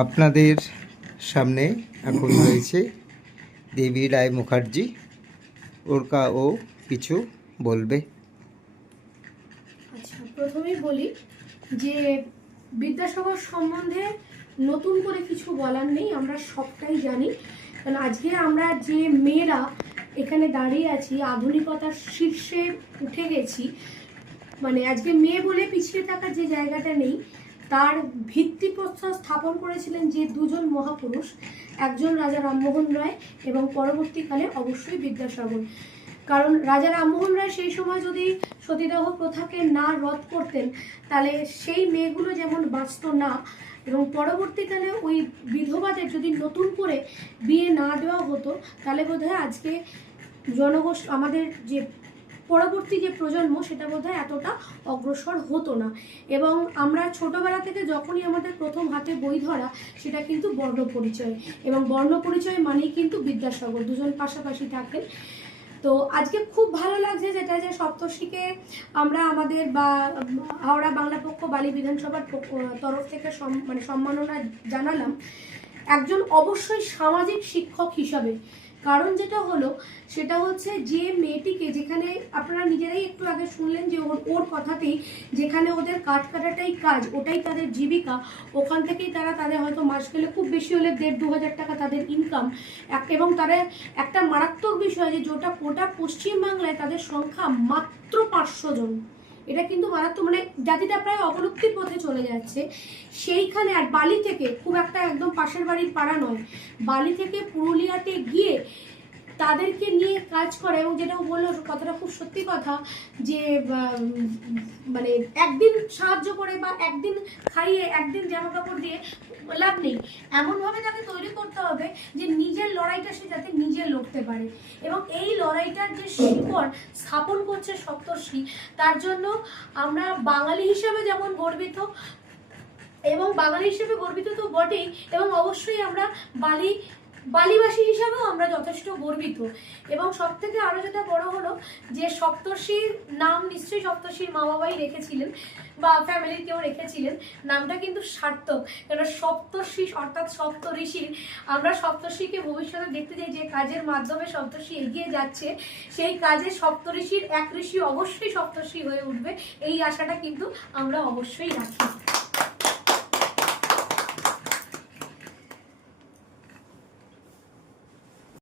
আপনাদের সামনে এখন রয়েছে দেবী রায় মুখার্জি। ওর কা ও কিছু বলবে। আচ্ছা প্রথমেই বলি যে বিদ্যাসাগর সম্বন্ধে নতুন করে কিছু বলার নেই, আমরা সবটাই জানি। কারণ আজকে আমরা যে মেয়েরা এখানে দাঁড়িয়ে আছি, আধুনিকতার শীর্ষে উঠে গেছি মানে আজকে মেয়ে বলে পিছিয়ে থাকার যে জায়গাটা নেই তার ভিত্তিপ্রস্তর স্থাপন করেছিলেন যে দুজন মহাপুরুষ, একজন রাজা রামমোহন রায় এবং পরবর্তীকালে অবশ্যই বিদ্যাসাগর। কারণ রাজা রামমোহন রায় সেই সময় যদি সতীদাহ প্রথাকে না রদ করতেন, তাহলে সেই মেয়েগুলো যেমন বাঁচত না এবং পরবর্তীকালে ওই বিধবাদের যদি নতুন করে বিয়ে না দেওয়া হতো, তাহলে বোধহয় আজকে জনগোষ্ঠ আমাদের যে পরবর্তী যে প্রজন্ম, সেটা বোধহয় এতটা অগ্রসর হতো না। এবং আমরা ছোটবেলা থেকে যখনই আমাদের প্রথম হাতে বই ধরা, সেটা কিন্তু বর্ণ পরিচয়। এবং বর্ণ পরিচয় মানেই কিন্তু বিদ্যাসাগর, দুজন পাশাপাশি থাকেন। তো আজকে খুব ভালো লাগছে যেটা যে সপ্তর্ষিকে আমরা আমাদের বা হাওড়া বাংলা পক্ষ, বালি বিধানসভার তরফ থেকে মানে সম্মাননা জানালাম। একজন অবশ্যই সামাজিক শিক্ষক হিসাবে কারণ যেটা হলো, সেটা হচ্ছে যে মেয়েটিকে যেখানে আপনারা নিজেরাই একটু আগে শুনলেন যে ওর ওর কথাতেই যেখানে ওদের কাঠ কাটাটাই কাজ, ওটাই তাদের জীবিকা, ওখান থেকেই তারা তাদের হয়তো মাস গেলে খুব বেশি হলে দেড় দু হাজার টাকা তাদের ইনকাম এবং তারা একটা মারাত্মক বিষয় যে, যেটা গোটা পশ্চিমবাংলায় তাদের সংখ্যা মাত্র পাঁচশো জন। এটা কিন্তু মারাত্মক মানে জাতিটা প্রায় অবলুপ্তির পথে চলে যাচ্ছে। সেইখানে আর বালি থেকে, খুব একটা একদম পাশের বাড়ির পাড়া নয়, বালি থেকে পুরুলিয়াতে গিয়ে তাদেরকে নিয়ে কাজ করে এবং যেটা বলল, কথাটা খুব সত্যি কথা, যে মানে একদিন সাহায্য করে বা একদিন খাইয়ে, একদিন জামা কাপড় দিয়ে, লাভ নেই। এমনভাবে তাকে তৈরি করতে হবে যে নিজের লড়াইটা সে যাতে নিজে লড়তে পারে। এবং এই লড়াইটার যে শিকড় স্থাপন করছে সপ্তর্ষি, তার জন্য আমরা বাঙালি হিসেবে যেমন গর্বিত, এবং বাঙালি হিসেবে গর্বিত তো বটেই, এবং অবশ্যই আমরা বালি বালিবাসী হিসাবেও আমরা যথেষ্ট গর্বিত। এবং সব থেকে আরও যেটা বড় হলো যে সপ্তর্ষির নাম নিশ্চয়ই সপ্তর্ষির মা বাবাই রেখেছিলেন বা ফ্যামিলির কেউ রেখেছিলেন। নামটা কিন্তু সার্থক। কারণ সপ্তর্ষি অর্থাৎ সপ্ত ঋষির আমরা সপ্তর্ষিকে ভবিষ্যতে দেখতে চাই যে কাজের মাধ্যমে সপ্তর্ষি এগিয়ে যাচ্ছে। সেই কাজে সপ্তঋষির এক ঋষি অবশ্যই সপ্তর্ষি হয়ে উঠবে। এই আশাটা কিন্তু আমরা অবশ্যই রাখি।